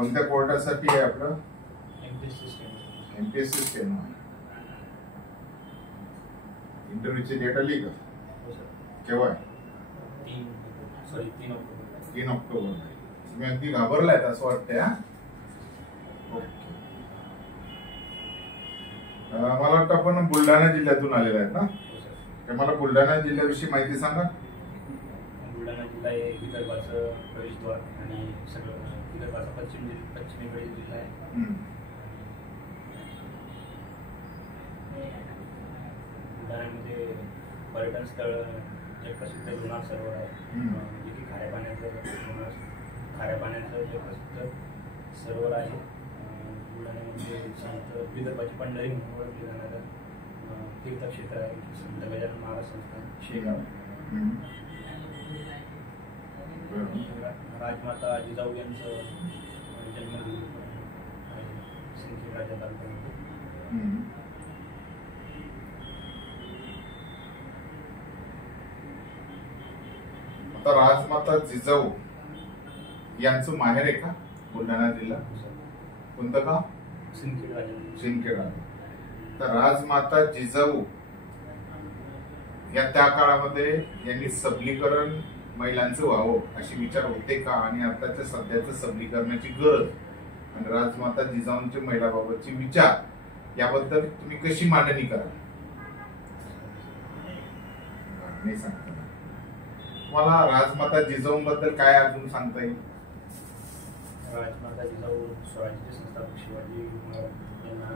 कोणत्या कोर्टासाठी आहे आपलं? MPSC steno. इंटरव्ह्यूची डेट आली का? केव्हा आहे? 3 ऑक्टोबर. तुम्ही अगदी घाबरलायत असं वाटतंय. ओके. मला वाटतं आपण बुलढाणा जिल्ह्यातून आलेला आहेत ना? तर मला बुलढाणा जिल्ह्याविषयी माहिती सांगा. बुलढाणा जिल्हा हे विदर्भाचं प्रवेशद्वार आणि सगळं विदर्भाचा पश्चिमेकडील जिल्हा आहे. बुलढाण्यामध्ये पर्यटन स्थळ जगप्रसिद्ध लोणार सरोवर आहे, जे की खाऱ्या पाण्याचं जगप्रसिद्ध सरोवर आहे. बुलढाण्यामध्ये संत विदर्भाची पंढरी म्हणून ओळखली जाणारं तीर्थक्षेत्र आहे, संत गजानन महाराज संस्थान शेगाव. राजमाता जिजाऊ यांचं जन्मदिन सिंदखेड राजा तालुक्यामध्ये. आता राजमाता जिजाऊ यांचं माहेर आहे का बुलढाणा जिल्हा? कोणतं गाव? सिंदखेड राजा. तर राजमाता जिजाऊ या त्या काळामध्ये यांनी सबलीकरण महिलांचं व्हावं अशी विचार होते का, आणि आताच्या सध्याचं सबलीकरणाची गरज आणि राजमाता जिजाऊंच्या महिलाबाबतची विचार याबद्दल तुम्ही कशी मांडणी कराल? मी सांगतो मला राजमाता जिजाऊंबद्दल काय अजून सांगता येईल? राजमाता जिजाऊ स्वराज्याचे संस्थापक शिवाजी यांना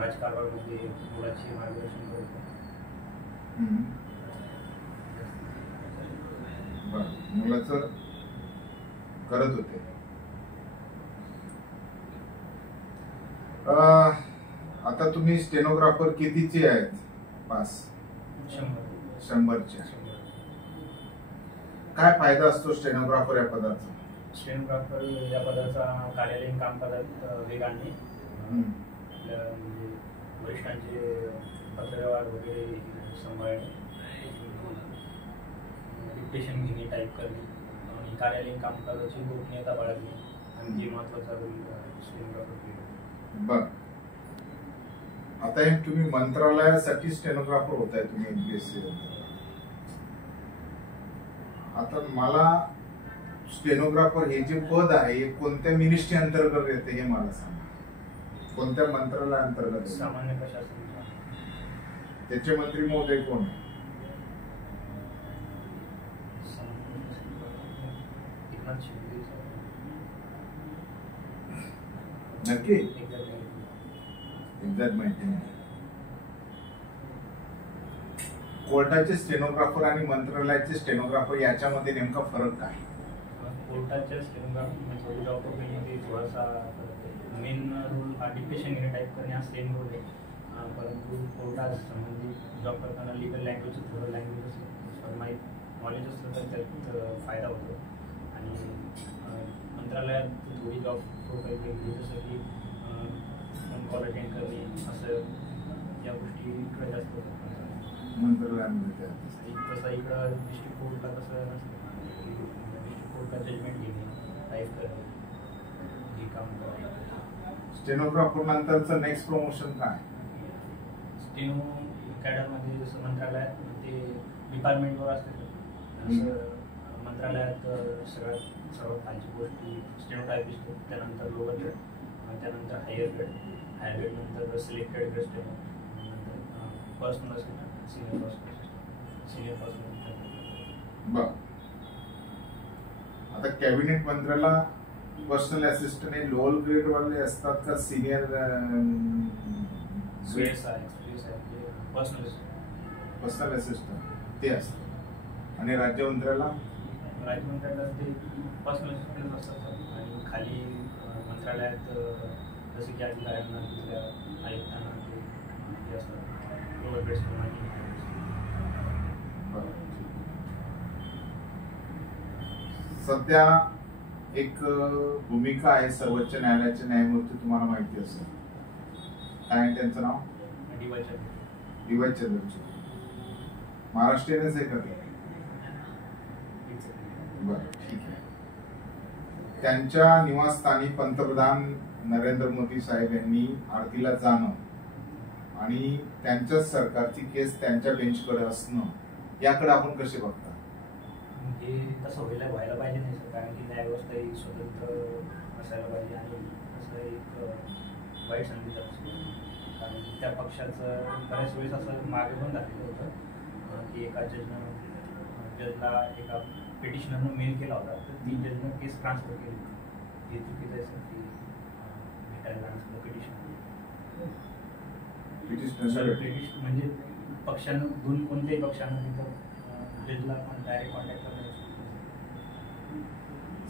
राजकारभारामध्ये मुलाचे मार्गदर्शन करत. मुलाचं करत होते. आता तुम्ही स्टेनोग्राफर कितीचे आहेत पास? 100चे. काय फायदा असतो स्टेनोग्राफर या पदाचा? स्टेनोग्राफर या पदाचा कार्यालयीन कामकाजात वेग आणणे, आपल्या म्हणजे वरिष्ठांचे पत्रव्यवहार वगैरे सांभाळणे, डिक्टेशन घेणे, टाईप करणे आणि कार्यालयीन कामकाजाची गोपनीयता बाळगणे आणि महत्वाचा रोल स्टेनोग्राफर. बर. आता हे तुम्ही मंत्रालयासाठी स्टेनोग्राफर होताय तुम्ही एमपीएससी. आता मला स्टेनोग्राफर हे जे पद आहे हे कोणत्या मिनिस्ट्री अंतर्गत येते हे मला सांगा. कोणत्या मंत्रालया अंतर्गत? सामान्य प्रशासन. त्याचे मंत्री महोदय कोण? नक्की एक्झॅक्ट माहिती नाही. कोर्टाचे स्टेनोग्राफर आणि मंत्रालयाचे स्टेनोग्राफर याच्यामध्ये नेमका फरक काय? कोर्टाच्या स्टेनोग्राफरमध्ये थोडासा मेन रोल हा डिक्टेशन घेणे, टाईप करणे हा सेम रोल आहे. परंतु कोर्टात संबंधित जॉब करताना लिगल लँग्वेजचं थोडं लँग्वेज नॉलेज असलं तर त्यात फायदा होतो. आणि मंत्रालयात थोडी जॉब प्रोफाईल वेगळी, जसं की कॉल अटेंड करणे असं या गोष्टी इकडे जास्त होतात मंत्रालयामध्ये. तसं इकडं डिस्ट्रिक्ट कोर्टला कसं नसतं. डिस्ट्रिक्ट कोर्टला जजमेंट घेणे, टाईप करणे हे काम करायचं. स्टेनोग्राफर नंतरचं नेक्स्ट प्रमोशन काय? स्टेनो कॅडरमध्ये जसं मंत्रालयात ते डिपार्टमेंटवर असते, मंत्रालयात सर्वात खालची गोष्टी स्टेनो टायपिस्ट, त्यानंतर लोअर ग्रेड, त्यानंतर हायर ग्रेड नंतर सिलेक्टेड ग्रेड स्टेनो, नंतर पर्सनल असिस्टंट, सिनियर पर्सनल. बर. आता कॅबिनेट मंत्र्याला पर्सनल असिस्टंट हे लोअर ग्रेड वाले असतात का सिनियर? पर्सनल असिस्टंट ते असतात. आणि राज्यमंत्र्याला ते पर्सनल असिस्टंट असतात. आणि खाली मंत्रालयात जसे की अधिकाऱ्यांना, तिथल्या आयुक्तांना ते असतात लोअर ग्रेड. सध्या एक भूमिका आहे सर्वोच्च न्यायालयाचे न्यायमूर्ती, तुम्हाला माहिती असेल काय त्यांचं नाव? डी.वाय. चंद्रचूड. महाराष्ट्रीयनच आहे का ते? बरं, ठीक आहे. त्यांच्या निवासस्थानी पंतप्रधान नरेंद्र मोदी साहेब यांनी आरतीला जाणं आणि त्यांच्याच सरकारची केस त्यांच्या बेंचकडे असणं याकडे आपण कसे बघता? हे तसं व्हायला पाहिजे नाही सर, कारण की न्यायव्यवस्था ही स्वतंत्र असायला पाहिजे आणि असं एक वाईट संधी असतो. कारण की त्या पक्षाचं बऱ्याच वेळेस असं मागे पण झालेलं होतं की एका जजला एका पिटिशनरनं मेल केला होता, तर 3 जजनं केस ट्रान्सफर केली. हे चुकीचं आहे सर की भेटायला पिटिशन म्हणजे पक्षानं कोणत्याही पक्षानं तिथं जजला पण डायरेक्ट कॉन्टॅक्ट करणं.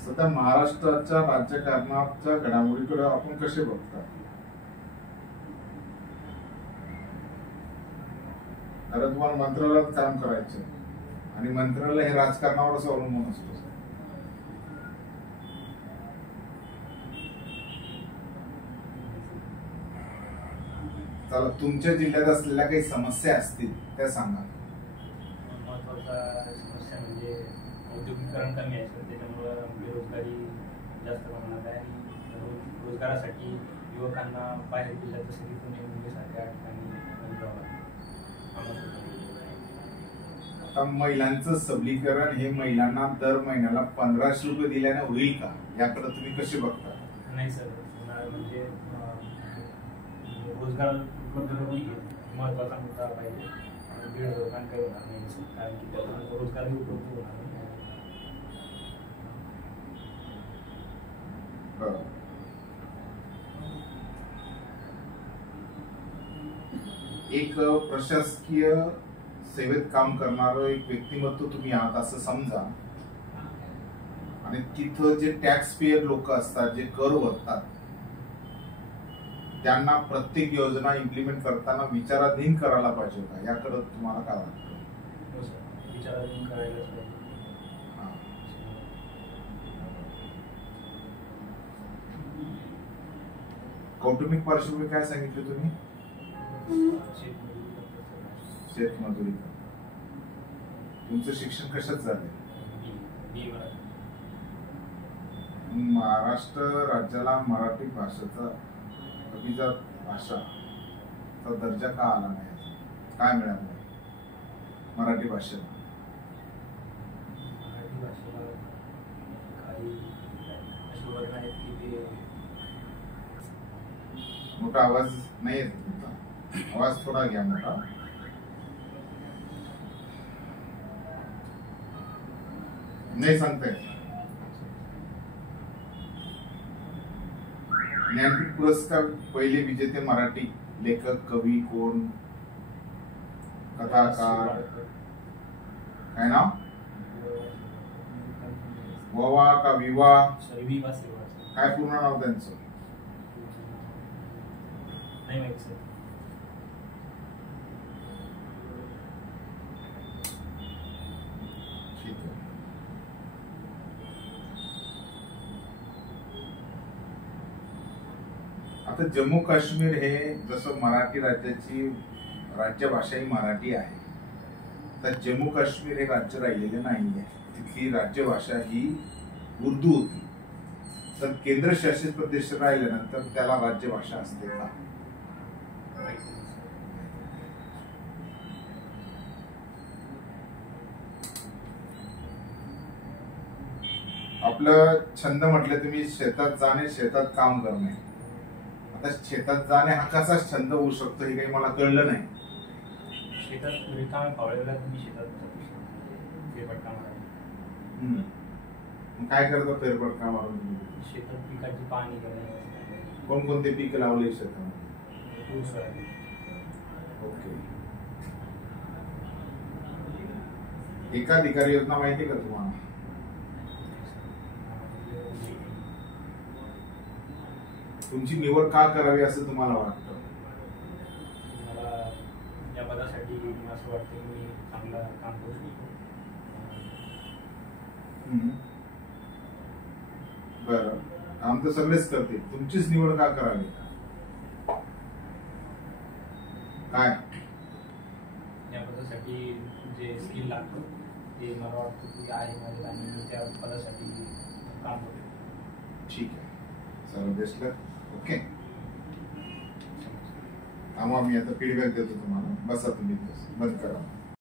सध्या महाराष्ट्राच्या राजकारणाच्या घडामोडीकडे आपण कसे बघता? खरं तुम्हाला मंत्रालयात काम करायचं आणि मंत्रालय हे राजकारणावरच अवलंबून असतो. चला, तुमच्या जिल्ह्यात असलेल्या काही समस्या असतील त्या सांगा. महत्वाचा समस्या म्हणजे औद्योगिकरण कमी आहे सर, त्याच्यामुळं बेरोजगारी जास्त प्रमाणात आहे आणि रोजगारासाठी युवकांना बाहेर जिल्ह्यात जसं की पुणे मुंबईसारख्या ठिकाणी आता महिलांचं सबलीकरण हे महिलांना दर महिन्याला 1500 रुपये दिल्याने होईल का, याकडे तुम्ही कसे बघता? नाही सर, म्हणजे रोजगार महत्वाचा मुद्दा पाहिजे. बेरोजगारांकडे होणार नाही कारण की त्यातून रोजगारही उपलब्ध होणार नाही. एक प्रशासकीय सेवेत काम करणारं एक व्यक्तिमत्व तुम्ही आहात असं समजा, आणि तिथं जे टॅक्स पेयर लोक असतात, जे कर भरतात, त्यांना प्रत्येक योजना इम्प्लिमेंट करताना विचाराधीन करायला पाहिजे का, याकडे तुम्हाला काय वाटतं? विचाराधीन करायलाच पाहिजे. कौटुंबिक पार्श्वभूमी काय सांगितली तुम्ही? शेतमजुरी. तुमचं शिक्षण कशात झालंय? महाराष्ट्र राज्याला मराठी भाषेचा अभिजात भाषाचा दर्जा का आला नाही? काय मिळालं मराठी भाषेला? मराठी भाषेला काही अशी वर्ण आहेत की ते मोठा आवाज नाही येत तुमचा, आवाज थोडा घ्या मोठा. नाही सांगताय. ज्ञानपीठ पुरस्कार पहिले विजेते मराठी लेखक कवी कोण? कथाकार काय नाव? ववा का विवा? काय पूर्ण नाव त्यांचं? नाही माहिती सर. ठीक आहे. आता जम्मू काश्मीर हे जसं मराठी राज्याची राज्यभाषा ही मराठी आहे, तर जम्मू काश्मीर हे राज्य राहिलेले नाहीये. तिथली राज्यभाषा ही उर्दू होती. तर केंद्रशासित प्रदेश राहिल्यानंतर त्याला राज्यभाषा असते का? आपलं छंद म्हटलं तुम्ही शेतात जाणे, शेतात काम करणे. आता शेतात जाणे हा कसा छंद होऊ शकतो हे काही मला कळलं नाही. शेतात रिकाम्या फावळ्याला तुम्ही शेतात फेरफटका मारा. काय करता फेरफटका मारून? शेतात पिकाची पाहणी करणे. कोणकोणते पीक लावले शेतामध्ये? ऊस आहे. ओके. एकाधिकारी योजना माहिती का तुम्हाला? तुमची निवड का करावी असं तुम्हाला वाटतं? मला या पदासाठी असं वाटतं की मी चांगलं काम करू शकतो. बरं, काम तर सगळेच करतील, तुमचीच निवड का करावी? काय? या पदासाठी जे स्किल लागतं ते मला वाटतं की आहे माझ्यात आणि मी त्या पदासाठी काम करतो. ठीक आहे, चला बेस्ट लक. ओके, आम्ही आता फीडबॅक देतो तुम्हाला. बसा तुम्ही, बंद करा.